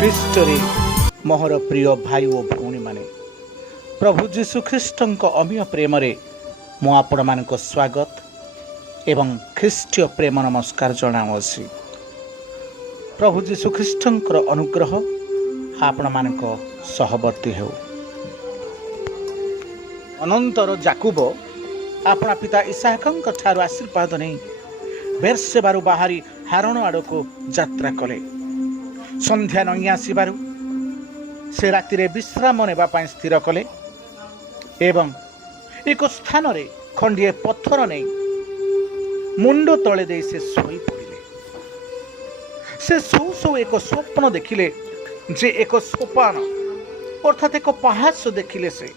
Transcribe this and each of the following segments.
ଖ୍ରୀଷ୍ଟରେ मोहर प्रिय भाई और भौणी माने प्रभु जीशु ख्रीष्टଙ୍କ अमीय प्रेमरे मु आपण मानक स्वागत एवं ख्रीष्टीय प्रेम नमस्कार जनाऊँगी। प्रभु जीशु ख्रीष्टଙ୍କର अनुग्रह आपण मानक सहवर्ती हो। अनंतर जाकुब अपना पिता इसाकଙ୍କ ठारू आशीर्वाद नहीं बेर्सेबारु बाहरी हारण आड़ को यात्रा कले। संध्या नई आसबार से राति विश्राम नेबाई स्थिर कले एवं एक स्थान रे खंडिए पत्थर नहीं मुंड तले दे से सोई पड़े। से सौ सौ एक स्वप्न देखिले जे एक सोपान अर्थात एक पहाड़ देखिले से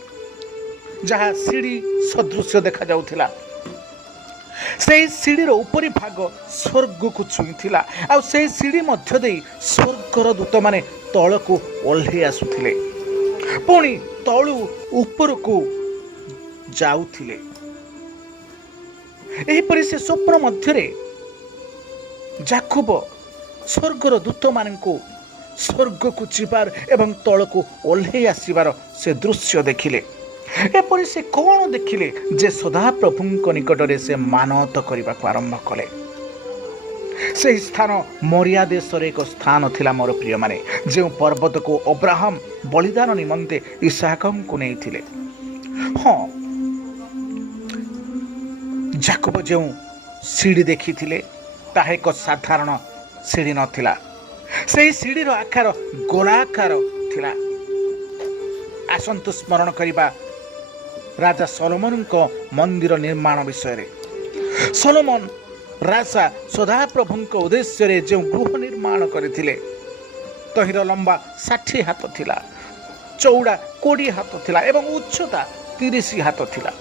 जहाँ सीढ़ी सदृश देखा जाउथिला। से सीढ़ीर उपरी भाग स्वर्ग को छुईला आ से सीढ़ी मध्य दे स्वर्गर दूत माने तल को ओल्हे आसुथिले पुणी तलु ऊपर को जाउथिले। एहीपरि से स्वप्न मध्य जाकुब स्वर्गर दूत मान को स्वर्ग को जीवार एवं तल को ओल्हे आसबार से दृश्य देखिले। एपरि से कौन देखिले जे सदा प्रभु निकटरे से मानत करने को आरंभ कले। से स्थान मोरिया देश एक स्थान थिला मोर प्रिय माने जो पर्वत को अब्राहम बलिदान निमंते इसहाक को नहीं थिले। हाँ जाकुब जो सीढ़ी देखी थिले ताहा एक साधारण सीढ़ी नथिला। से सीढ़ीर आकार गोलाकार थिला। आसंतु स्मरण करिबा राजा सोलोमन को मंदिर निर्माण विषय रे। सोलोमन राजा सदा प्रभु उद्देश्य रे जो गृह निर्माण करथिले तहिर लंबा 60 हाथ थिला, चौड़ा 20 हाथ थिला एवं उच्चता 30 हाथ थिला।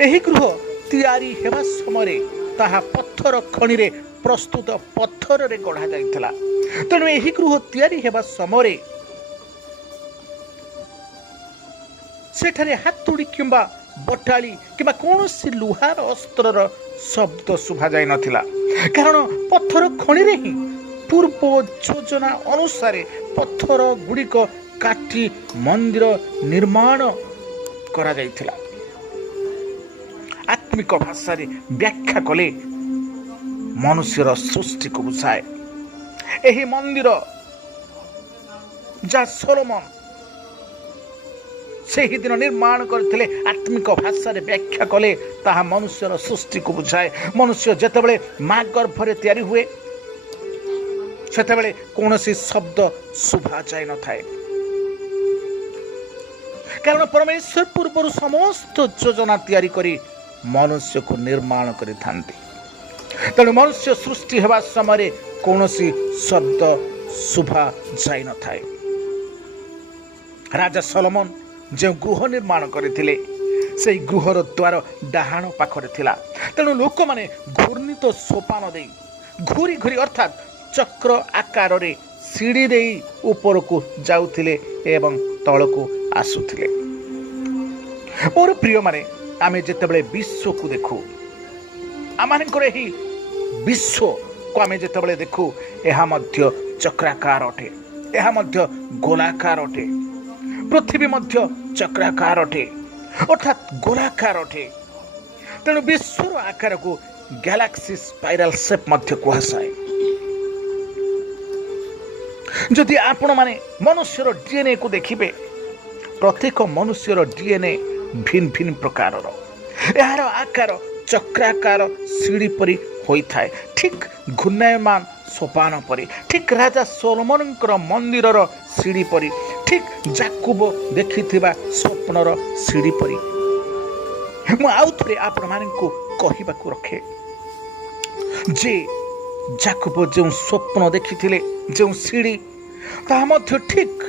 एही गृह तैयारी हेबा समय ताहा पत्थर खणी रे प्रस्तुत पत्थर रे गढ़ा जाइथिला। तेणु एही गृह तैयारी हेबा समय सेठारे हातुड़ी किंबा बटाली किंबा कौनसी लुहार अस्त्रर शब्द शुभा जाय नथिला। कारण पत्थर खणी रे ही पूर्व योजना अनुसार पत्थर गुड़िक काटी मंदिर निर्माण करा जायथिला। आत्मिक भाषा रे व्याख्या कले मनुष्यर सृष्टि को बुझाए। एही मंदिर जा सोलोमन से ही दिन निर्माण करते आत्मिक भाषा रे व्याख्या कले ताहा मनुष्यर सृष्टि को बुझाए। मनुष्य जेतेबेले माँ गर्भरे तैयारी हुए सेतेबेले कौनसी शब्द शुभा जाय न थाए। कारण परमेश्वर पूर्व समस्त योजना तैयारी करी मनुष्य को निर्माण करि थांती। तेणु मनुष्य सृष्टि हेबा समय कौनसी शब्द शुभा जाय न थाए। राजा सोलोमन जो गृह निर्माण करथिले से गृहर द्वार डाहाण पाखरे थिला। तेणु लोक माने घूर्णित सोपान दे घूरी घूरी अर्थात चक्र आकार रे सीढ़ी दे ऊपर को जाउथिले एवं तल को आसुथिले। और प्रिय माने आमे जेतेबेले विश्व को देखू आमानकर ही विश्व को आमे जेतेबेले देखू एहा मध्य चक्राकार अटे, एहा मध्य गोलाकार अटे। पृथ्वी मध्य चक्राकार अटे अर्थात गोलाकार अटे। तेणु विश्वर आकार को गैलेक्सी स्पाइराल शेप मध्य कुहासाए। जदि आपण माने मनुष्यर डीएनए को देखिबे प्रत्येक मनुष्यर डीएनए भिन्न भिन्न प्रकार यार आकार चक्राकार सीढ़ी परी होई थाए। ठीक घूर्णायमान सोपान परी, ठीक राजा सोलोमन मंदिरर सीढ़ी परी, ठीक जाकुब देखिथिबा स्वप्नर सीढ़ी परी। मु आउ थरे आपण मानकु कहिबाकु रखे जे जाकुब जो स्वप्न देखिथिले जो सीढ़ी ता मध्य ठीक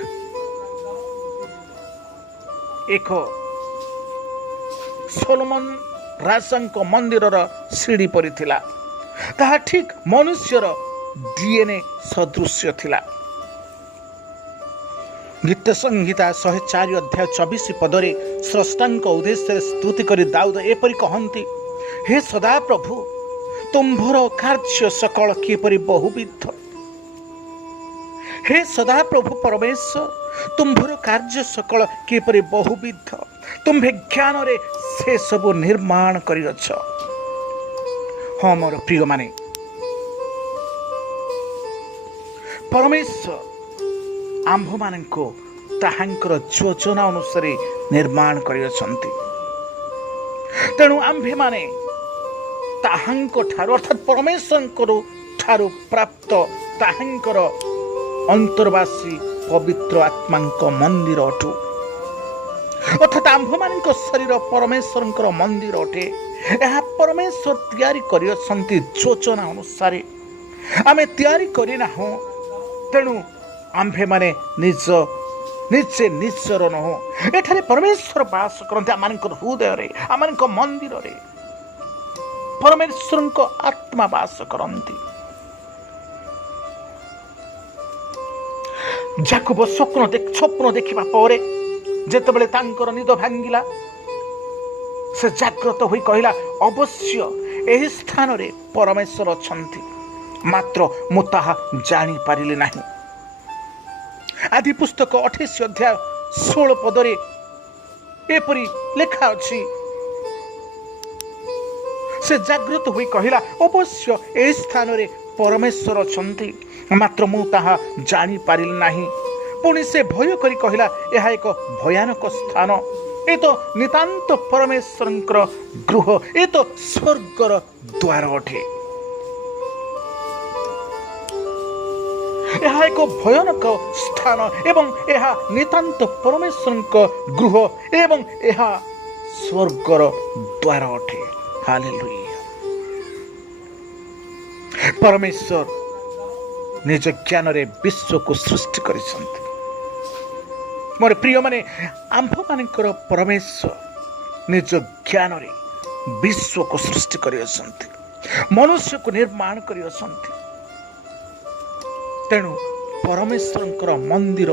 एक सोलोमन राजांक मंदिरर सीढ़ी परी थिला। ताहा ठीक मनुष्यर डीएनए सदृश्य थिला। गीत संहिता 104 अध्याय 24 पदरे स्रष्टांक उद्देश्य स्तुति करी दाऊद एपरि कहंती, हे सदा प्रभु तुम्भर कार्य सकल किपरि बहुविध। हे ସଦାପ୍ରଭୁ ପରମେଶ୍ୱର, ତୁମ୍ଭର କାର୍ଯ୍ୟ ସକଳ କିପରି ବହୁବିଧ, ତୁମ୍ଭେ ଜ୍ଞାନରେ ସେ ସବୁ ନିର୍ମାଣ କରିଅଛ। ହଁ ମୋର ପ୍ରିୟମାନେ, ପରମେଶ୍ୱର ଆମ୍ଭମାନଙ୍କୁ ତାହାଙ୍କର ଯୋଜନା ଅନୁସାରେ ନିର୍ମାଣ କରିଅଛନ୍ତି। ତେଣୁ ଆମ୍ଭେମାନେ ତାହାଙ୍କ ଠାରୁ ଅର୍ଥାତ୍ ପରମେଶ୍ୱରଙ୍କର ଠାରୁ ପ୍ରାପ୍ତ ତାହାଙ୍କର ଅନ୍ତର୍ବାସୀ ପବିତ୍ର ଆତ୍ମାଙ୍କ ମନ୍ଦିର ଅଟୁ। ଅର୍ଥାତ୍ ଆମ୍ଭମାନଙ୍କ ଶରୀର ପରମେଶ୍ୱରଙ୍କର ମନ୍ଦିର ଅଟେ। ଏହା ପରମେଶ୍ୱର ତିଆରି କରିଅଛନ୍ତି ଯୋଜନା ଅନୁସାରେ। ଆମେ ତିଆରି କରିନାହୁଁ, ତେଣୁ ଆମ୍ଭେମାନେ ନିଜେ ନିଜର ନୁହଁ। ଏଠାରେ ପରମେଶ୍ୱର ବାସ କରନ୍ତି ଆମମାନଙ୍କର ହୃଦୟରେ, ଆମମାନଙ୍କ ମନ୍ଦିରରେ ପରମେଶ୍ୱରଙ୍କ ଆତ୍ମା ବାସ କରନ୍ତି। ଯାକୁବ ସ୍ୱପ୍ନ ଦେଖିବା ପରେ ଯେତେବେଳେ ତାଙ୍କର ନିଦ ଭାଙ୍ଗିଲା, ସେ ଜାଗ୍ରତ ହୋଇ କହିଲା, ଅବଶ୍ୟ ଏହି ସ୍ଥାନରେ ପରମେଶ୍ୱର ଅଛନ୍ତି, ମାତ୍ର ମୁଁ ତାହା ଜାଣିପାରିଲି ନାହିଁ। ଆଦି ପୁସ୍ତକ 28 ଅଧ୍ୟାୟ 16 ପଦରେ ଏପରି ଲେଖା ଅଛି, ସେ ଜାଗ୍ରତ ହୋଇ କହିଲା, ଅବଶ୍ୟ ଏହି ସ୍ଥାନରେ ପରମେଶ୍ୱର ଅଛନ୍ତି, ମାତ୍ର ମୁଁ ତାହା ଜାଣିପାରିଲି ନାହିଁ। ପୁଣି ସେ ଭୟ କରି କହିଲା, ଏହା ଏକ ଭୟାନକ ସ୍ଥାନ, ଏ ତ ନିତାନ୍ତ ପରମେଶ୍ୱରଙ୍କର ଗୃହ, ଏ ତ ସ୍ୱର୍ଗର ଦ୍ୱାର ଅଟେ। ଏହା ଏକ ଭୟାନକ ସ୍ଥାନ ଏବଂ ଏହା ନିତାନ୍ତ ପରମେଶ୍ୱରଙ୍କ ଗୃହ ଏବଂ ଏହା ସ୍ୱର୍ଗର ଦ୍ୱାର ଅଟେ। ହାଲେଲୁୟା। ପରମେଶ୍ୱର ନିଜ ଜ୍ଞାନରେ ବିଶ୍ୱକୁ ସୃଷ୍ଟି କରିଛନ୍ତି। ମୋର ପ୍ରିୟମାନେ, ଆମ୍ଭମାନଙ୍କର ପରମେଶ୍ୱର ନିଜ ଜ୍ଞାନରେ ବିଶ୍ୱକୁ ସୃଷ୍ଟି କରିଅଛନ୍ତି, ମନୁଷ୍ୟକୁ ନିର୍ମାଣ କରିଅଛନ୍ତି। ତେଣୁ ପରମେଶ୍ୱରଙ୍କର ମନ୍ଦିର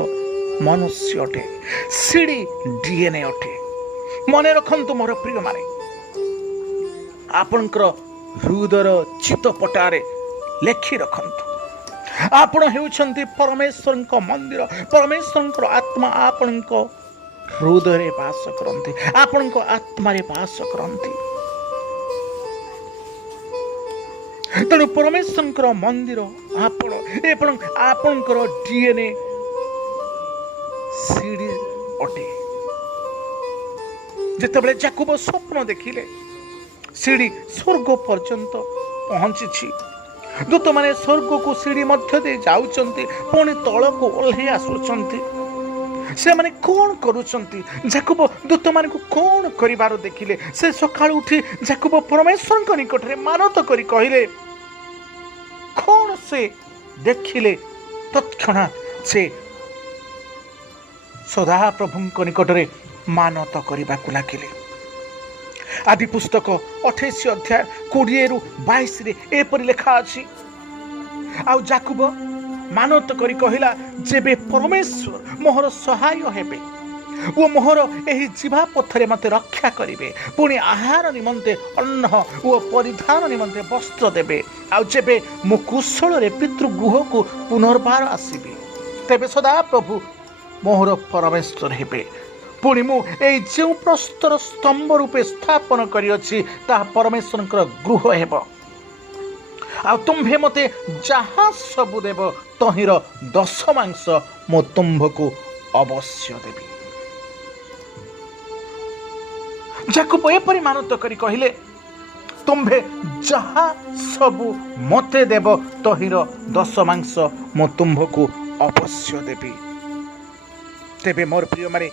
ମନୁଷ୍ୟ ଅଟେ, ସିଡ଼ି DNA ଅଟେ। ମନେ ରଖନ୍ତୁ ମୋର ପ୍ରିୟମାନେ, ଆପଣଙ୍କର ହୃଦୟର ଚିତ୍ତପଟାରେ ଲେଖି ରଖନ୍ତୁ, ଆପଣ ହେଉଛନ୍ତି ପରମେଶ୍ୱରଙ୍କ ମନ୍ଦିର। ପରମେଶ୍ୱରଙ୍କର ଆତ୍ମା ଆପଣଙ୍କ ହୃଦୟରେ ବାସ କରନ୍ତି, ଆପଣଙ୍କ ଆତ୍ମାରେ ବାସ କରନ୍ତି। ତେଣୁ ପରମେଶ୍ୱରଙ୍କର ମନ୍ଦିର ଆପଣ ଏବଂ ଆପଣଙ୍କର DNA ସିଡ଼ି ଅଟେ। ଯେତେବେଳେ ଯାକୁବ ସ୍ୱପ୍ନ ଦେଖିଲେ, ସିଡ଼ି ସ୍ୱର୍ଗ ପର୍ଯ୍ୟନ୍ତ ପହଞ୍ଚିଛି। ଦୂତମାନେ ସ୍ୱର୍ଗକୁ ସିଡ଼ି ମଧ୍ୟ ଦେଇ ଯାଉଛନ୍ତି, ପୁଣି ତଳକୁ ଓହ୍ଲାଇ ଆସୁଛନ୍ତି। ସେମାନେ କ'ଣ କରୁଛନ୍ତି? ଯାକୁବ ଦୂତମାନଙ୍କୁ କ'ଣ କରିବାର ଦେଖିଲେ? ସେ ସକାଳୁ ଉଠି ଯାକୁବ ପରମେଶ୍ୱରଙ୍କ ନିକଟରେ ମାନତ କରି କହିଲେ, କ'ଣ ସେ ଦେଖିଲେ? ତତ୍କ୍ଷଣାତ୍ ସେ ସଦାପ୍ରଭୁଙ୍କ ନିକଟରେ ମାନତ କରିବାକୁ ଲାଗିଲେ। ଆଦି ପୁସ୍ତକ 28 ଅଧ୍ୟାୟ 20-22 ଏପରି ଲେଖା ଅଛି, ଆଉ ଯାକୁବ ମାନତ କରି କହିଲା, ଯେବେ ପରମେଶ୍ୱର ମୋହର ସହାୟ ହେବେ ଓ ମୋହର ଏହି ଯିବା ପଥରେ ମୋତେ ରକ୍ଷା କରିବେ, ପୁଣି ଆହାର ନିମନ୍ତେ ଅନ୍ନ ଓ ପରିଧାନ ନିମନ୍ତେ ବସ୍ତ୍ର ଦେବେ, ଆଉ ଯେବେ ମୁଁ କୁଶଳରେ ପିତୃଗୃହକୁ ପୁନର୍ବାର ଆସିବି, ତେବେ ସଦାପ୍ରଭୁ ମୋହର ପରମେଶ୍ୱର ହେବେ। ପୁଣି ମୁଁ ଏହି ଯେଉଁ ପ୍ରସ୍ତର ସ୍ତମ୍ଭ ରୂପେ ସ୍ଥାପନ କରିଅଛି, ତାହା ପରମେଶ୍ୱରଙ୍କର ଗୃହ ହେବ। ଆଉ ତୁମ୍ଭେ ମୋତେ ଯାହା ସବୁ ଦେବ, ତହିଁର ଦଶମାଂଶ ମୁଁ ତୁମ୍ଭକୁ ଅବଶ୍ୟ ଦେବି। ଯାକୁବ ଏପରି ମାନତ କରି କହିଲେ, ତୁମ୍ଭେ ଯାହା ସବୁ ମୋତେ ଦେବ, ତହିଁର ଦଶମାଂଶ ମୁଁ ତୁମ୍ଭକୁ ଅବଶ୍ୟ ଦେବି। ତେବେ ମୋର ପ୍ରିୟମାନେ,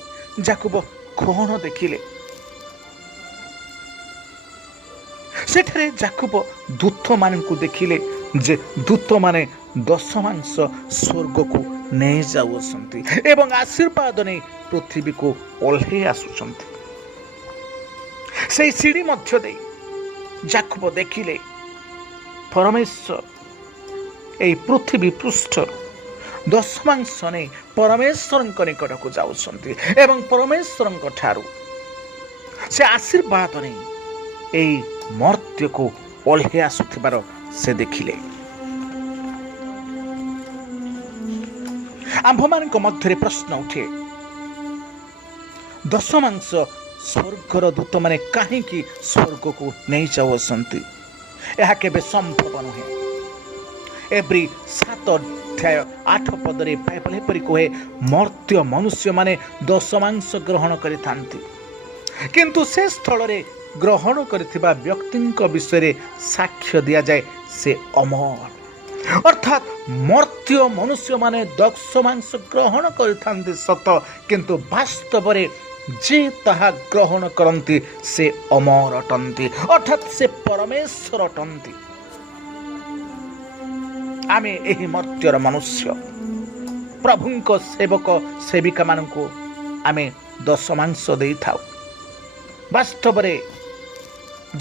ଯାକୁବ କ'ଣ ଦେଖିଲେ? ସେଠାରେ ଯାକୁବ ଦୂତମାନଙ୍କୁ ଦେଖିଲେ ଯେ ଦୂତମାନେ ଦଶମାଂଶ ସ୍ୱର୍ଗକୁ ନେଇଯାଉଛନ୍ତି ଏବଂ ଆଶୀର୍ବାଦ ନେଇ ପୃଥିବୀକୁ ଓହ୍ଲାଇ ଆସୁଛନ୍ତି। ସେହି ସିଡ଼ି ମଧ୍ୟ ଦେଇ ଯାକୁବ ଦେଖିଲେ ପରମେଶ୍ୱର ଏହି ପୃଥିବୀ ପୃଷ୍ଠରୁ ଦଶମାଂଶ ନେଇ ପରମେଶ୍ୱରଙ୍କ ନିକଟକୁ ଯାଉଛନ୍ତି ଏବଂ ପରମେଶ୍ୱରଙ୍କ ଠାରୁ ସେ ଆଶୀର୍ବାଦ ନେଇ ଏହି ମର୍ତ୍ତ୍ୟକୁ ଓହ୍ଲାଇ ଆସୁଥିବାର ସେ ଦେଖିଲେ। आम्भମାନଙ୍କ ମଧ୍ୟରେ ପ୍ରଶ୍ନ ଉଠେ, ଦଶମାଂଶ ସ୍ୱର୍ଗର ଦୂତମାନେ କାହିଁକି ସ୍ୱର୍ଗକୁ ନେଇ ଯାଉଅଛନ୍ତି? ଏହା କେବେ ସମ୍ଭବ ନୁହେଁ। ଏଭ୍ରି 7:8 ବାଇବଲ ଏପରି କୁହେ, ମର୍ତ୍ତ୍ୟ ମନୁଷ୍ୟମାନେ ଦଶମାଂଶ ଗ୍ରହଣ କରିଥାନ୍ତି, କିନ୍ତୁ ସେ ସ୍ଥଳରେ ଗ୍ରହଣ କରିଥିବା ବ୍ୟକ୍ତିଙ୍କ ବିଷୟରେ ସାକ୍ଷ୍ୟ ଦିଆଯାଏ, ସେ ଅମର। ଅର୍ଥାତ୍ ମର୍ତ୍ତ୍ୟ ମନୁଷ୍ୟମାନେ ଦଶମାଂଶ ଗ୍ରହଣ କରିଥାନ୍ତି ସତ, କିନ୍ତୁ ବାସ୍ତବରେ ଯେ ତାହା ଗ୍ରହଣ କରନ୍ତି ସେ ଅମର ଅଟନ୍ତି, ଅର୍ଥାତ୍ ସେ ପରମେଶ୍ୱର ଅଟନ୍ତି। ଆମେ ଏହି ମର୍ତ୍ତ୍ୟର ମନୁଷ୍ୟ ପ୍ରଭୁଙ୍କ ସେବକ ସେବିକାମାନଙ୍କୁ ଆମେ ଦଶମାଂଶ ଦେଇଥାଉ। ବାସ୍ତବରେ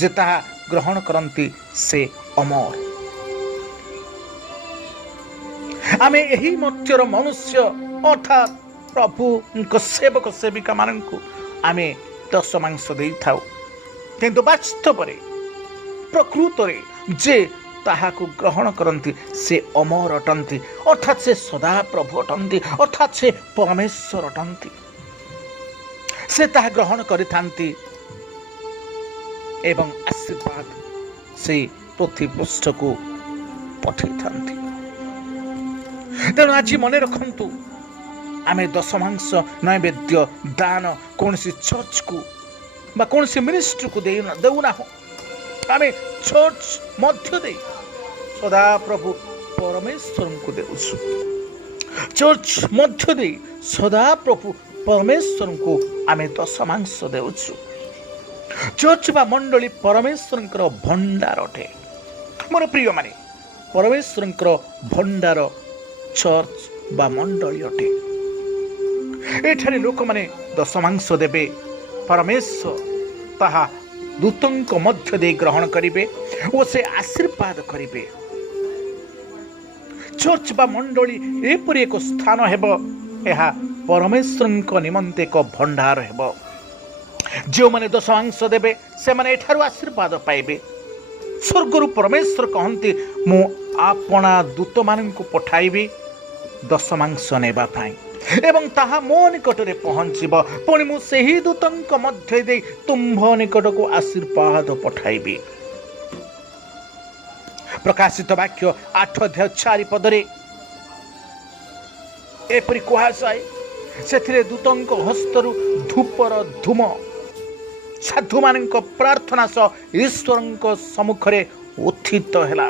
ଯେ ତାହା ଗ୍ରହଣ କରନ୍ତି ସେ ଅମର। ଆମେ ଏହି ମର୍ତ୍ତ୍ୟର ମନୁଷ୍ୟ ଅର୍ଥାତ୍ ପ୍ରଭୁଙ୍କ ସେବକ ସେବିକାମାନଙ୍କୁ ଆମେ ଦଶମାଂଶ ଦେଇଥାଉ, କିନ୍ତୁ ବାସ୍ତବରେ ପ୍ରକୃତରେ ଯେ ତାହାକୁ ଗ୍ରହଣ କରନ୍ତି ସେ ଅମର ଅଟନ୍ତି, ଅର୍ଥାତ୍ ସେ ସଦାପ୍ରଭୁ ଅଟନ୍ତି, ଅର୍ଥାତ୍ ସେ ପରମେଶ୍ୱର ଅଟନ୍ତି। ସେ ତାହା ଗ୍ରହଣ କରିଥାନ୍ତି ଏବଂ ଆଶୀର୍ବାଦ ସେ ପୃଥିବୀପୃଷ୍ଠକୁ ପଠାଇଥାନ୍ତି। ତେଣୁ ଆଜି ମନେ ରଖନ୍ତୁ, ଆମେ ଦଶମାଂଶ ନୈବେଦ୍ୟ ଦାନ କୌଣସି ଚର୍ଚ୍ଚକୁ ବା କୌଣସି ମିନିଷ୍ଟ୍ରିକୁ ଦେଉନାହୁଁ। ଆମେ ଚର୍ଚ୍ଚ ମଧ୍ୟ ଦେଇ ସଦାପ୍ରଭୁ ପରମେଶ୍ୱରଙ୍କୁ ଦେଉଛୁ। ଚର୍ଚ୍ଚ ମଧ୍ୟ ଦେଇ ସଦାପ୍ରଭୁ ପରମେଶ୍ୱରଙ୍କୁ ଆମେ ଦଶମାଂଶ ଦେଉଛୁ। ଚର୍ଚ୍ଚ ବା ମଣ୍ଡଳୀ ପରମେଶ୍ୱରଙ୍କର ଭଣ୍ଡାର ଅଟେ। ମୋର ପ୍ରିୟମାନେ, ପରମେଶ୍ୱରଙ୍କର ଭଣ୍ଡାର ଚର୍ଚ୍ଚ ବା ମଣ୍ଡଳୀ ଅଟେ। ଏଠାରେ ଲୋକମାନେ ଦଶମାଂଶ ଦେବେ, ପରମେଶ୍ୱର ତାହା ଦୂତଙ୍କ ମଧ୍ୟ ଦେଇ ଗ୍ରହଣ କରିବେ ଓ ସେ ଆଶୀର୍ବାଦ କରିବେ। ଚର୍ଚ୍ଚ ବା ମଣ୍ଡଳୀ ଏପରି ଏକ ସ୍ଥାନ ହେବ, ଏହା ପରମେଶ୍ୱରଙ୍କ ନିମନ୍ତେ ଏକ ଭଣ୍ଡାର ହେବ। ଯେଉଁମାନେ ଦଶମାଂଶ ଦେବେ ସେମାନେ ଏଠାରୁ ଆଶୀର୍ବାଦ ପାଇବେ। ସ୍ୱର୍ଗରୁ ପରମେଶ୍ୱର କହନ୍ତି, ମୁଁ ଆପଣା ଦୂତମାନଙ୍କୁ ପଠାଇବି ଦଶମାଂଶ ନେବା ପାଇଁ ଏବଂ ତାହା ମୋ ନିକଟରେ ପହଞ୍ଚିବ। ପୁଣି ମୁଁ ସେହି ଦୂତଙ୍କ ମଧ୍ୟ ଦେଇ ତୁମ୍ଭ ନିକଟକୁ ଆଶୀର୍ବାଦ ପଠାଇବି। ପ୍ରକାଶିତ ବାକ୍ୟ 8:4 ଏପରି କୁହାଯାଏ, ସେଥିରେ ଦୂତଙ୍କ ହସ୍ତରୁ ଧୂପର ଧୂମ ସାଧୁମାନଙ୍କ ପ୍ରାର୍ଥନା ସହ ଈଶ୍ୱରଙ୍କ ସମ୍ମୁଖରେ ଉତ୍ଥିତ ହେଲା।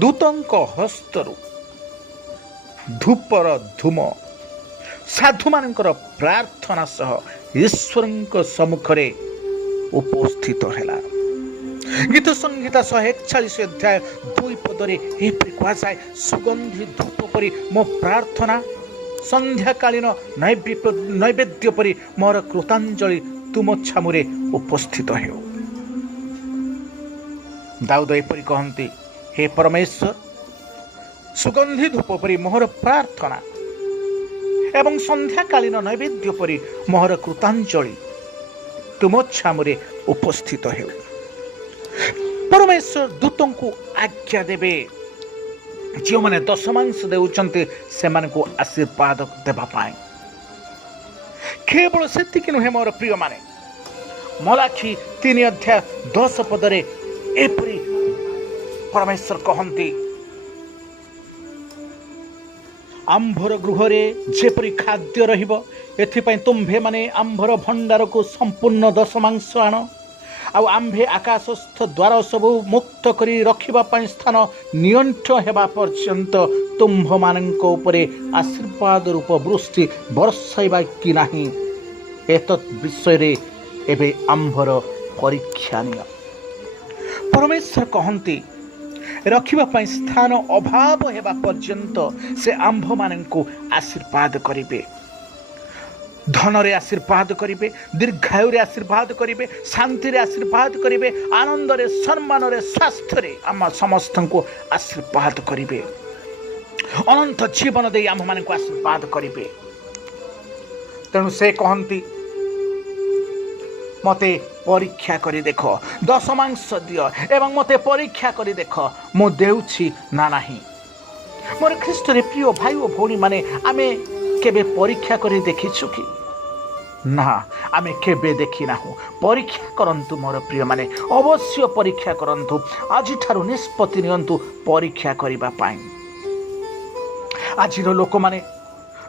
ଦୂତଙ୍କ ହସ୍ତରୁ ଧୂପର ଧୂମ ସାଧୁମାନଙ୍କର ପ୍ରାର୍ଥନା ସହ ଈଶ୍ୱରଙ୍କ ସମ୍ମୁଖରେ ଉପସ୍ଥିତ ହେଲା। ଗୀତ ସଂହିତା 141:2 ଏପରି କୁହାଯାଏ, ସୁଗନ୍ଧି ଧୂପ ପରି ମୋ ପ୍ରାର୍ଥନା, ସନ୍ଧ୍ୟାକାଳୀନ ନୈବେଦ୍ୟ ପରି ମୋର କୃତାଞ୍ଜଳି ତୁମ ଛାମୁରେ ଉପସ୍ଥିତ ହେଉ। ଦାଉଦ ଏପରି କହନ୍ତି, ହେ ପରମେଶ୍ୱର, ସୁଗନ୍ଧି ଧୂପ ପରି ମୋହର ପ୍ରାର୍ଥନା ଏବଂ ସନ୍ଧ୍ୟାକାଳୀନ ନୈବେଦ୍ୟ ପରି ମୋହର କୃତାଞ୍ଜଳି ତୁମ ଛାମୁରେ ଉପସ୍ଥିତ ହେଉ। ପରମେଶ୍ୱର ଦୂତଙ୍କୁ ଆଜ୍ଞା ଦେବେ, ଯେଉଁମାନେ ଦଶମାଂଶ ଦେଉଛନ୍ତି ସେମାନଙ୍କୁ ଆଶୀର୍ବାଦ ଦେବା ପାଇଁ। କେବଳ ସେତିକି ନୁହେଁ ମୋର ପ୍ରିୟମାନେ, ମଲାଖି 3:10 ଏପରି ପରମେଶ୍ୱର କହନ୍ତି, ଆମ୍ଭର ଗୃହରେ ଯେପରି ଖାଦ୍ୟ ରହିବ, ଏଥିପାଇଁ ତୁମ୍ଭେମାନେ ଆମ୍ଭର ଭଣ୍ଡାରକୁ ସମ୍ପୂର୍ଣ୍ଣ ଦଶମାଂଶ ଆଣ। ଆଉ ଆମ୍ଭେ ଆକାଶସ୍ଥ ଦ୍ୱାର ସବୁ ମୁକ୍ତ କରି ରଖିବା ପାଇଁ ସ୍ଥାନ ନିଅଣ୍ଟ ହେବା ପର୍ଯ୍ୟନ୍ତ ତୁମ୍ଭମାନଙ୍କ ଉପରେ ଆଶୀର୍ବାଦ ରୂପ ବୃଷ୍ଟି ବର୍ଷାଇବା କି ନାହିଁ, ଏତତ୍ ବିଷୟରେ ଏବେ ଆମ୍ଭର ପରୀକ୍ଷା ନିଅ। ପରମେଶ୍ୱର କହନ୍ତି, ରଖିବା ପାଇଁ ସ୍ଥାନ ଅଭାବ ହେବା ପର୍ଯ୍ୟନ୍ତ ସେ ଆମ୍ଭମାନଙ୍କୁ ଆଶୀର୍ବାଦ କରିବେ। ଧନରେ ଆଶୀର୍ବାଦ କରିବେ, ଦୀର୍ଘାୟୁରେ ଆଶୀର୍ବାଦ କରିବେ, ଶାନ୍ତିରେ ଆଶୀର୍ବାଦ କରିବେ, ଆନନ୍ଦରେ, ସମ୍ମାନରେ, ସ୍ୱାସ୍ଥ୍ୟରେ ଆମ ସମସ୍ତଙ୍କୁ ଆଶୀର୍ବାଦ କରିବେ। ଅନନ୍ତ ଜୀବନ ଦେଇ ଆମ୍ଭମାନଙ୍କୁ ଆଶୀର୍ବାଦ କରିବେ। ତେଣୁ ସେ କହନ୍ତି, ମୋତେ ପରୀକ୍ଷା କରି ଦେଖ, ଦଶମାଂଶ ଦିଅ ଏବଂ ମୋତେ ପରୀକ୍ଷା କରି ଦେଖ ମୁଁ ଦେଉଛି ନା ନାହିଁ। मोर ख्रीष्टरे प्रिय भाई और भौणी माने आमे केबे परीक्षा करी देखिछु कि ना आमे केबे देखी ना परीक्षा करंतु मोर प्रिय माने अवश्य परीक्षा करंतु आज ठारू निष्पत्ति नियंतु परीक्षा करिबा पाई आजिर लोक माने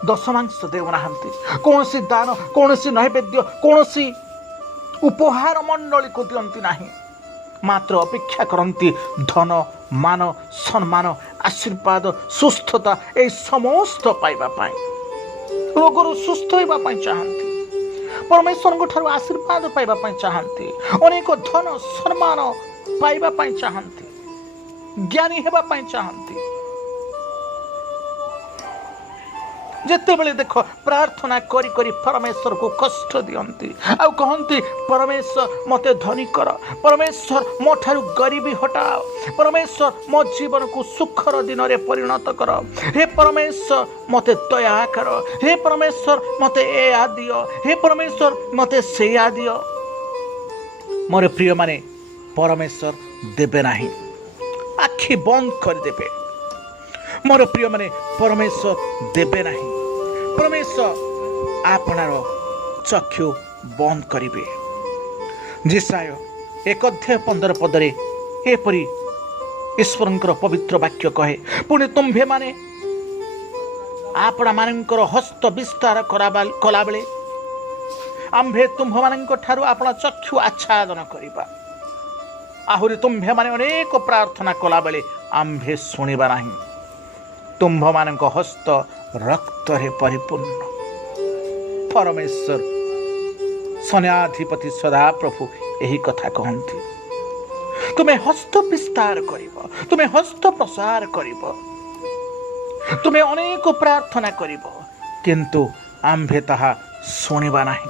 दशमांश देउनाहांती कौनसी दान कौनसी नैवेद्य कौनसी उपहार मंडली को दियंती नाही मात्र अपेक्षा करती धन मान सम्मान आशीर्वाद सुस्थता ए समस्त पाइबा पाई रोगरु सुस्थ होइबा पाई चाहंती परमेश्वर ठारू आशीर्वाद पाइबा पाई चाहंती अनेक धन सम्मान पाइबा पाई चाहंती ज्ञानी हेबा पाई चाहंती जिते बेले देख प्रार्थना करी करी परमेश्वर को कष्ट दियंती आ कहती परमेश्वर मते धनी कर परमेश्वर मो ठारू गरीबी हटाओ परमेश्वर मो जीवन को सुखर दिन रे परिणत कर हे परमेश्वर मते दया कर हे परमेश्वर मते ए आ दियो हे परमेश्वर मते से आ दियो मोर प्रिय माने परमेश्वर देबे नाही आखि बंद कर देबे मोर प्रिय माने परमेश्वर देबे नाही परमेश्वर आपनार चक्षु बंद करिवे जिसाय 1:15 पदरे एपरी ईश्वरंकर पवित्र वाक्य कहे पुणी तुम्भे माने आपना मानकर हस्त विस्तार कला बेले आम्भे तुम्भ मानक ठारू आपना चक्षु आच्छादन करिबा आहुरी तुम्भे माने अनेक प्रार्थना कला बेले आम्भे सुनिबा नाही तुम्भ मानक हस्त रक्त रे परिपूर्ण परमेश्वर सन्याधिपति सदा प्रभु यही कथा कहती तुम्हें हस्त विस्तार करिब तुम्हें हस्त प्रसार करिब तुम्हें अनेक प्रार्थना करिब किंतु आम्भे ताहा सुनिबा नाही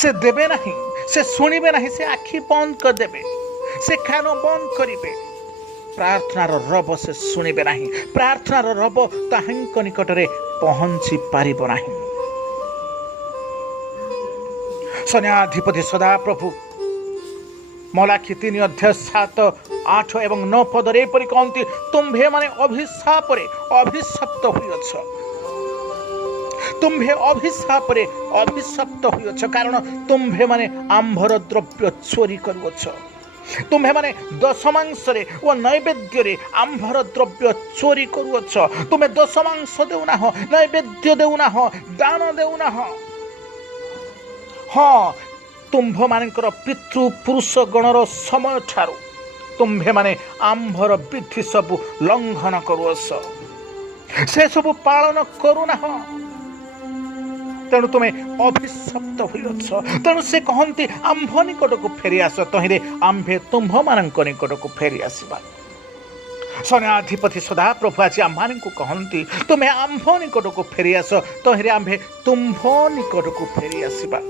से देबे नाही से सुनिबे नाही से आखि बंद कर देबे से कान बंद करिबे प्रार्थनार रब से शुणिबे नाही प्रार्थनार रब ताहांक निकटरे पहुंची पारिब नाही सन्याधिपति सदा प्रभु मलाखी 3:7-8 एवं 9 पदरे परि कहती तुम्भे माने अभिशाप रे अभिशप्त होइछ तुम्भे अभिशाप रे अभिशप्त होइछ कारण तुम्भे माने आंभर द्रव्य चोरी करुछ तुम्हें माने दशमांश व नैवेद्य रे आंभर द्रव्य चोरी करुछ तुम्हें दशमांश देउना हो नैवेद्य देउना हो दान देउना हो हाँ तुम्भ मानकर पितृ पुरुष गणर समय ठारू तुम्भे माने आंभर विधि सब लंघन करुछ से सब पालन करुना हो तेणु तुम्हें अभिशप्त होइछ तेणु से कहती आंभ निकट को फेरी आस तहिरे आंभे तुम्भ मानक निकट को फेरी आसवा सन्याधिपति सदा प्रभु आज आम को कहती तुम्हें आंभ निकट को फेरी आस तहिरे आंभे तुम्भ निकट को फेरी आसवा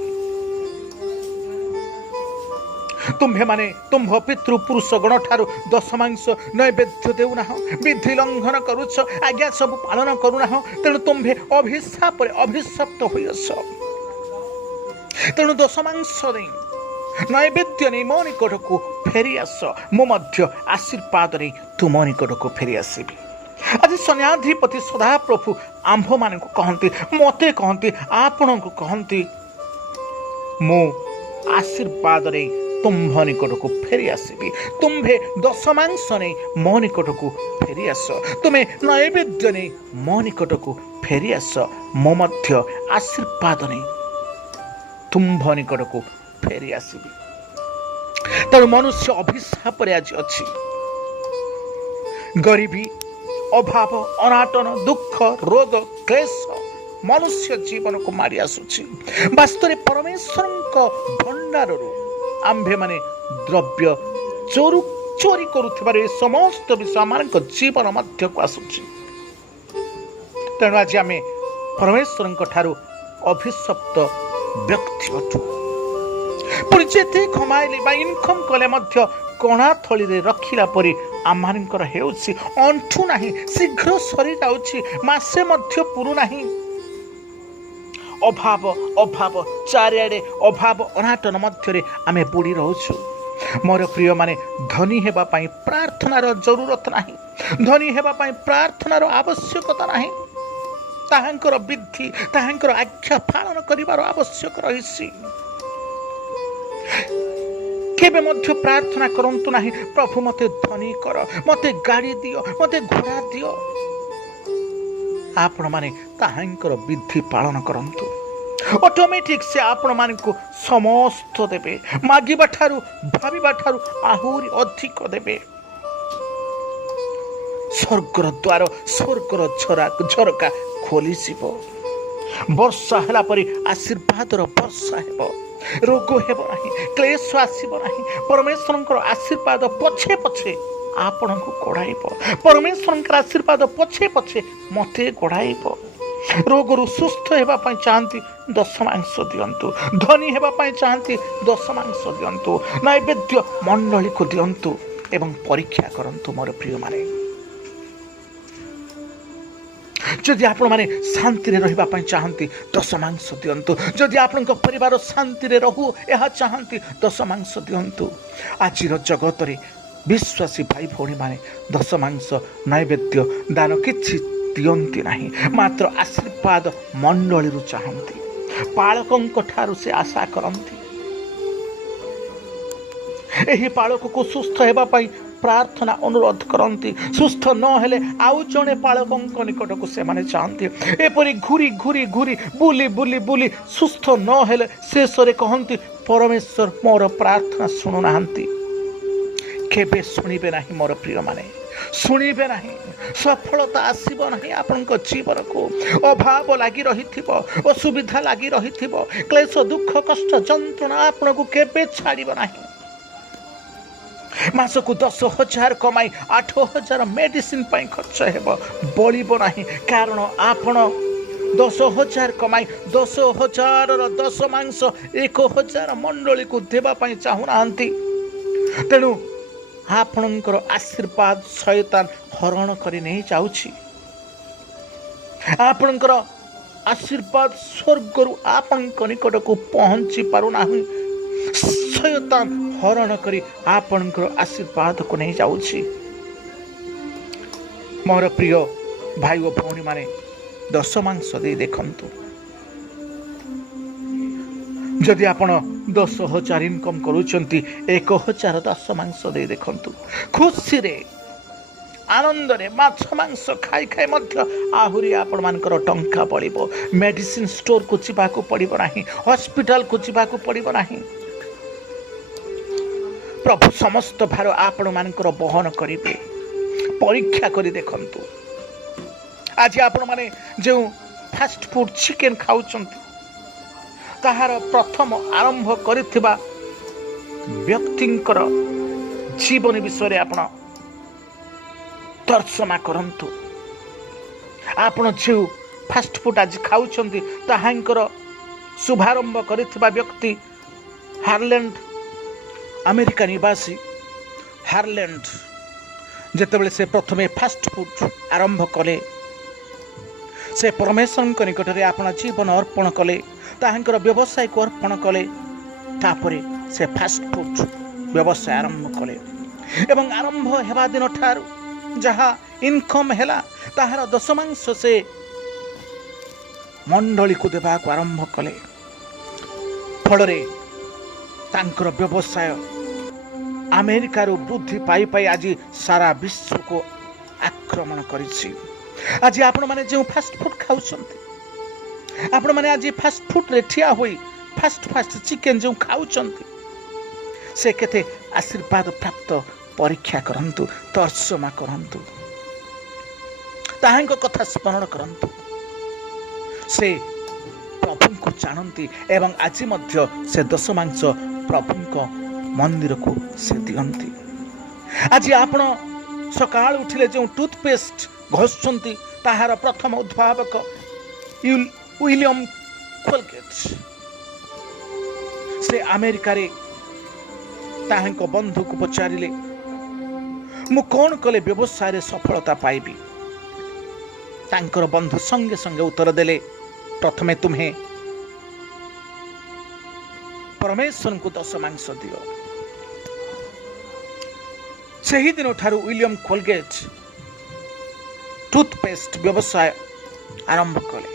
तुम्भे माने तुम्भ पितृ पुरुष गण ठारू दशमांश नैवेद्य देउना विधि लंघन करुछ आज्ञा सब पालन करुना तेणु तुम्भे अभिशाप अभिशप्त होइछ तेणु दशमांश नहीं नैवेद्य नहीं मो निकट को फेरी आस मो मध्य आशीर्वाद नहीं तुम निकट को फेरी आसबि आज सन्याधिपति सदा प्रभु आंभ मान कहती मते कहती आपण को कहती मो आशीर्वाद नहीं तुम्भ निकट को फेरी आसबि तुम्भे दशमांश नहीं मो निकट को फेरी आस तुम्हें नैवेद्य नहीं मो निकट को फेरी आस मो मध्य आशीर्वाद नहीं तुम्भ निकट को फेरी आसबि तेणु मनुष्य अभिशाप आज अच्छी गरीबी अभाव अनाटन दुख रोग क्लेश मनुष्य जीवन को मारी आसुची वास्तव में परमेश्वर भंडार आंभे माने द्रव्य चोरी करुथिबार समस्त विषय आम जीवन मध्य को आसुची तेणु आज आम परमेश्वर ठारू अभिशप्त व्यक्ति अटू पुणी जेते कमाइले बा इनकम कले मध्य कणा थली रखिला परी आममानकर हेउछि अंठू नाही शीघ्र सरी जाउछि मासे मध्य पुरु नाही अभाव अभाव चारिआडे अभाव अनाटन मध्य आमे बुड़ी रहूछु मोर प्रिय माने धनी हेबा पाई प्रार्थनार जरूरत नाही, धनी हेबा पाई प्रार्थनार आवश्यकता नाही। ताहांकर विधि ताहांकर आज्ञा पालन करिवार आवश्यक रहिछि। केबे मध्य प्रार्थना करंतु नाही प्रभु मते धनी कर, मते गाड़ी दियो, मते घोड़ा दियो। आपण माने ताहांकर विधि पालन करंतु, ऑटोमेटिक से आपण मान को समस्त देबे, मागिबा ठारू भाबिबा ठारू आहुरी अधिक देबे। स्वर्गर द्वार स्वर्गर झरका खोली जीवो। वर्षा हेला परी आशीर्वादर वर्षा हेबो, रोग हेबो नाही, क्लेश आसीबो नाही। परमेश्वरंकर आशीर्वाद पछे पछे आपण को गोड़ाइबो, परमेश्वरंकर आशीर्वाद पछे पछे मते गोड़ाइबो। रोगरु सुस्थ हेबा पाई चाहती दशमांश दियंतु, धनी हेबा पाई चाहती दशमांश दियंतु, नैवेद्य मंडली को दियंतु एवं परीक्षा करंतु। मोर प्रिय माने जदि आपण माने शांति रे रहिबा पाई चाहती दशमांश दियंतु, जदि आपनक परिवार शांति रे रहू एहा चाहती दशमांश दियंतु। आजिर जगत रे विश्वासी भाई भौणी माने दशमांश नैवेद्य दान किछि दियंती नाही, मात्र आशीर्वाद मंडली रु चाहती, पालकंक ठारू से आशा करंती। एही पालक को सुस्थ हेबा पाई प्रार्थना अनुरोध करंती, सुस्थ न हेले आउ जणे पालकंक निकट को से माने चाहती। एपरि घुरी घुरी घुरी बुली बुली बुली सुस्थ न हेले शेष रे कहंती परमेश्वर मोर प्रार्थना सुनु नाहंती। केबे सुनिबे नाही मोर प्रिय माने, शुणिबे नहीं, सफलता आसीबो नहीं। आपनक जीवन को अभाव लगी रहिथिबो, असुविधा लगी रहिथिबो, क्लेश दुख कष्ट जंत्रणा आपनक केबे छाड़िबो नहीं। मासकु 10,000 कमाई 8,000 मेडिसिन पाई खर्च हेबो, बलिबो नहीं। कारण आपण 10,000 कमाई 10,000 र दशमांश 1,000 मंडली को देबा पाई चाहू नाहंती। तेणु आपणकर आशीर्वाद शैतान हरण करी नहीं जाउछि। आपणकर आशीर्वाद स्वर्गरु आपणक निकट को पहुंची पारु नाही। शैतान हरण करी आपणकर आशीर्वाद को नहीं जाउछि। मोर प्रिय भाई ओ भौणी माने दशमांश दे देखंतु। जदि आपण 10,000 इनकम करूचंती 1,000 दशमांश दे देखंतु। खुशी रे आनंद रे माछ मांस खाई खाई मध्य आहुरी आपण मानकर टंका पड़िबो। मेडिसिन स्टोर को जिबाकू पड़िबो नाही, हॉस्पिटल को जिबाकू पड़िबो नाही। प्रभु समस्त भार आपण मानकर बहन करिवे। परीक्षा करी देखंतु। आज आपण माने जो फास्ट फूड चिकन खाउचंती ताहार प्रथम आरंभ करिथिबा व्यक्तिंकर जीवन विषय आपण तर्जमा करंतु। आपण जो फास्ट फूड आज खाउचंती ताहांकर शुभारंभ करिथिबा व्यक्ति हार्लैंड अमेरिका निवासी हार्लैंड जेतेबेले से प्रथमे फास्ट फूड आरंभ कले से परमेश्वर निकट में आपण जीवन अर्पण कले, ताहांकर व्यवसाय को अर्पण कले। तापरे से फास्ट फूड व्यवसाय आरंभ कले एवं आरंभ हेबा दिन ठारू जहा इनकम हेला ताहार दशमांश से मंडली को देबा को आरंभ कले। फलरे तांकर व्यवसाय अमेरिका रो वृद्धि पाई पाई आज सारा विश्व को आक्रमण करिछि। आज आपण माने जो फास्ट फूड खाउछंती, आपण माने आज फास्ट फूड रे ठिया होई फास्ट चिकन जो खाउछंती से केते आशीर्वाद प्राप्त परीक्षा करंतु, तर्जमा करंतु, ताहांको कथा स्मरण करंतु। से प्रभु को जानती एवं आज मध्य से दशमांश प्रभु मंदिर को से दियंती। आज आपण सकाळ उठिले जो टूथपेस्ट घोषुंती ताहार प्रथम उद्भावक विलियम कोलगेट से अमेरिका रे ताहांको बंधु को पचारिले मु कौन कले व्यवसाय रे सफलता पाइबी। तांकर बंधु संगे संगे उत्तर देले प्रथमे तुम्हें परमेश्वर को दशमांश दियो। ସେହି ଦିନଠାରୁ ୱିଲିୟମ କୋଲଗେଟ୍ ଟୁଥପେଷ୍ଟ ବ୍ୟବସାୟ ଆରମ୍ଭ କଲେ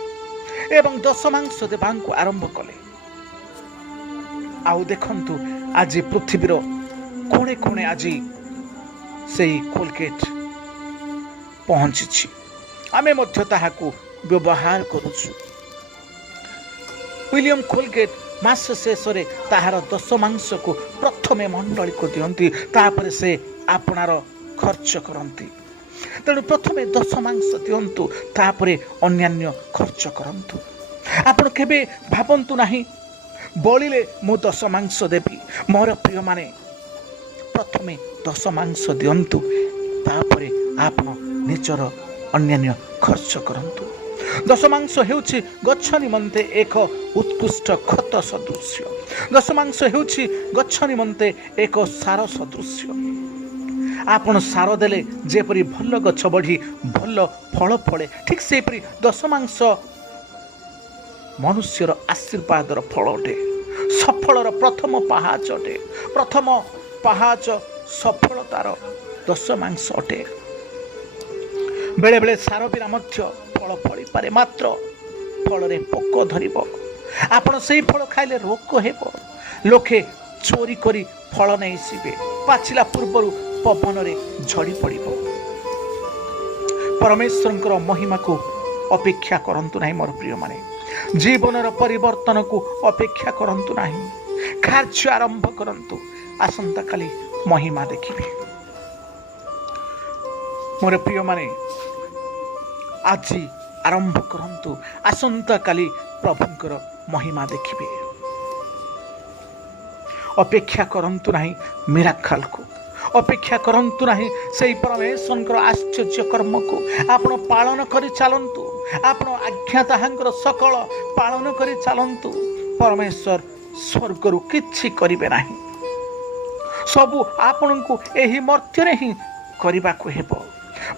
ଏବଂ ଦଶମାଂଶ ଦେବାକୁ ଆରମ୍ଭ କଲେ। ଆଉ ଦେଖନ୍ତୁ ଆଜି ପୃଥିବୀର କୋଣେ କୋଣେ ଆଜି ସେହି କୋଲଗେଟ୍ ପହଞ୍ଚିଛି। ଆମେ ମଧ୍ୟ ତାହାକୁ ବ୍ୟବହାର କରୁଛୁ। ୱିଲିୟମ କୋଲଗେଟ୍ ମାସ ଶେଷରେ ତାହାର ଦଶମାଂଶକୁ ପ୍ରଥମେ ମଣ୍ଡଳୀକୁ ଦିଅନ୍ତି, ତାପରେ ସେ ଆପଣାର ଖର୍ଚ୍ଚ କରନ୍ତି। ତେଣୁ ପ୍ରଥମେ ଦଶମାଂଶ ଦିଅନ୍ତୁ, ତାପରେ ଅନ୍ୟାନ୍ୟ ଖର୍ଚ୍ଚ କରନ୍ତୁ। ଆପଣ କେବେ ଭାବନ୍ତୁ ନାହିଁ ବଳିଲେ ମୁଁ ଦଶମାଂଶ ଦେବି। ମୋର ପ୍ରିୟମାନେ, ପ୍ରଥମେ ଦଶମାଂଶ ଦିଅନ୍ତୁ, ତାପରେ ଆପଣ ନିଜର ଅନ୍ୟାନ୍ୟ ଖର୍ଚ୍ଚ କରନ୍ତୁ। ଦଶମାଂଶ ହେଉଛି ଗଛ ନିମନ୍ତେ ଏକ ଉତ୍କୃଷ୍ଟ ଖତ ସଦୃଶ୍ୟ। ଦଶମାଂଶ ହେଉଛି ଗଛ ନିମନ୍ତେ ଏକ ସାର ସଦୃଶ୍ୟ। ଆପଣ ସାର ଦେଲେ ଯେପରି ଭଲ ଗଛ ବଢ଼ି ଭଲ ଫଳ ଫଳେ, ଠିକ୍ ସେହିପରି ଦଶମାଂଶ ମନୁଷ୍ୟର ଆଶୀର୍ବାଦର ଫଳ ଅଟେ। ସଫଳର ପ୍ରଥମ ପାହାଚ ଅଟେ। ପ୍ରଥମ ପାହାଚ ସଫଳତାର ଦଶମାଂଶ ଅଟେ। ବେଳେବେଳେ ସାର ବିନା ମଧ୍ୟ ଫଳ ଫଳିପାରେ, ମାତ୍ର ଫଳରେ ପୋକ ଧରିବ। ଆପଣ ସେହି ଫଳ ଖାଇଲେ ରୋଗ ହେବ। ଲୋକେ ଚୋରି କରି ଫଳ ନେଇଯିବେ, ପାଚିଲା ପୂର୍ବରୁ ପବନରେ ଝଡ଼ି ପଡ଼ିବ। ପରମେଶ୍ୱରଙ୍କର ମହିମାକୁ ଅପେକ୍ଷା କରନ୍ତୁ ନାହିଁ ମୋର ପ୍ରିୟମାନେ। ଜୀବନର ପରିବର୍ତ୍ତନକୁ ଅପେକ୍ଷା କରନ୍ତୁ ନାହିଁ। କାର୍ଯ୍ୟ ଆରମ୍ଭ କରନ୍ତୁ। ଆସନ୍ତାକାଲି ମହିମା ଦେଖିବେ। ମୋର ପ୍ରିୟମାନେ, ଆଜି ଆରମ୍ଭ କରନ୍ତୁ, ଆସନ୍ତାକାଲି ପ୍ରଭୁଙ୍କର ମହିମା ଦେଖିବେ। ଅପେକ୍ଷା କରନ୍ତୁ ନାହିଁ ମିରାକଲକୁ। ଅପେକ୍ଷା କରନ୍ତୁ ନାହିଁ ସେହି ପରମେଶ୍ୱରଙ୍କର ଆଶ୍ଚର୍ଯ୍ୟ କର୍ମକୁ। ଆପଣ ପାଳନ କରି ଚାଲନ୍ତୁ। ଆପଣ ଆଜ୍ଞା ତାହାଙ୍କର ସକଳ ପାଳନ କରି ଚାଲନ୍ତୁ। ପରମେଶ୍ୱର ସ୍ୱର୍ଗରୁ କିଛି କରିବେ ନାହିଁ। ସବୁ ଆପଣଙ୍କୁ ଏହି ମର୍ତ୍ତ୍ୟରେ ହିଁ କରିବାକୁ ହେବ।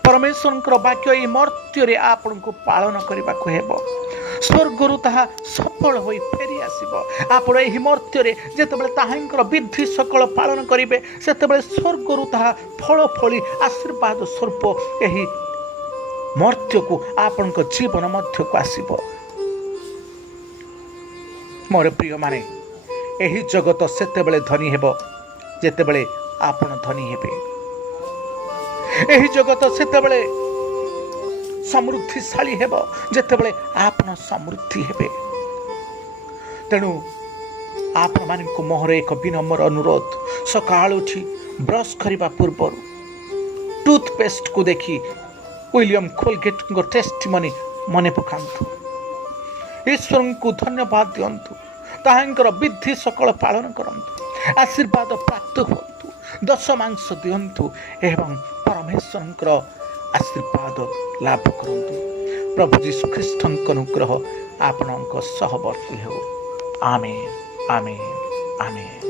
ପରମେଶ୍ୱରଙ୍କର ବାକ୍ୟ ଏହି ମର୍ତ୍ତ୍ୟରେ ଆପଣଙ୍କୁ ପାଳନ କରିବାକୁ ହେବ। ସ୍ୱର୍ଗରୁ ତାହା ସଫଳ ହୋଇ ଫେରି ଆସିବ। ଆପଣ ଏହି ମର୍ତ୍ତ୍ୟରେ ଯେତେବେଳେ ତାହାଙ୍କର ବିଧି ସକଳ ପାଳନ କରିବେ, ସେତେବେଳେ ସ୍ୱର୍ଗରୁ ତାହା ଫଳ ଫଳି ଆଶୀର୍ବାଦ ସ୍ୱରୂପ ଏହି ମର୍ତ୍ତ୍ୟକୁ ଆପଣଙ୍କ ଜୀବନ ମଧ୍ୟକୁ ଆସିବ। ମୋର ପ୍ରିୟମାନେ, ଏହି ଜଗତ ସେତେବେଳେ ଧନୀ ହେବ ଯେତେବେଳେ ଆପଣ ଧନୀ ହେବେ। ଏହି ଜଗତ ସେତେବେଳେ ସମୃଦ୍ଧିଶାଳୀ ହେବ ଯେତେବେଳେ ଆପଣ ସମୃଦ୍ଧି ହେବେ। ତେଣୁ ଆପଣମାନଙ୍କୁ ମୋର ଏକ ବିନମ୍ର ଅନୁରୋଧ, ସକାଳୁ ଉଠି ବ୍ରସ୍ କରିବା ପୂର୍ବରୁ ଟୁଥପେଷ୍ଟକୁ ଦେଖି ୱିଲିୟମ କୋଲଗେଟଙ୍କ ଟେଷ୍ଟିମନି ମନେ ପକାନ୍ତୁ। ଈଶ୍ୱରଙ୍କୁ ଧନ୍ୟବାଦ ଦିଅନ୍ତୁ। ତାହାଙ୍କର ବିଧି ସକଳ ପାଳନ କରନ୍ତୁ। ଆଶୀର୍ବାଦ ପ୍ରାପ୍ତ ହୁଅନ୍ତୁ। ଦଶମାଂଶ ଦିଅନ୍ତୁ ଏବଂ ପରମେଶ୍ୱରଙ୍କର ଆଶୀର୍ବାଦ ଲାଭ କରନ୍ତୁ। ପ୍ରଭୁ ଯୀଶୁ ଖ୍ରୀଷ୍ଟଙ୍କ ଅନୁଗ୍ରହ ଆପଣଙ୍କ ସହବର୍ତ୍ତୀ ହେଉ। ଆମେନ୍, ଆମେନ୍, ଆମେନ୍।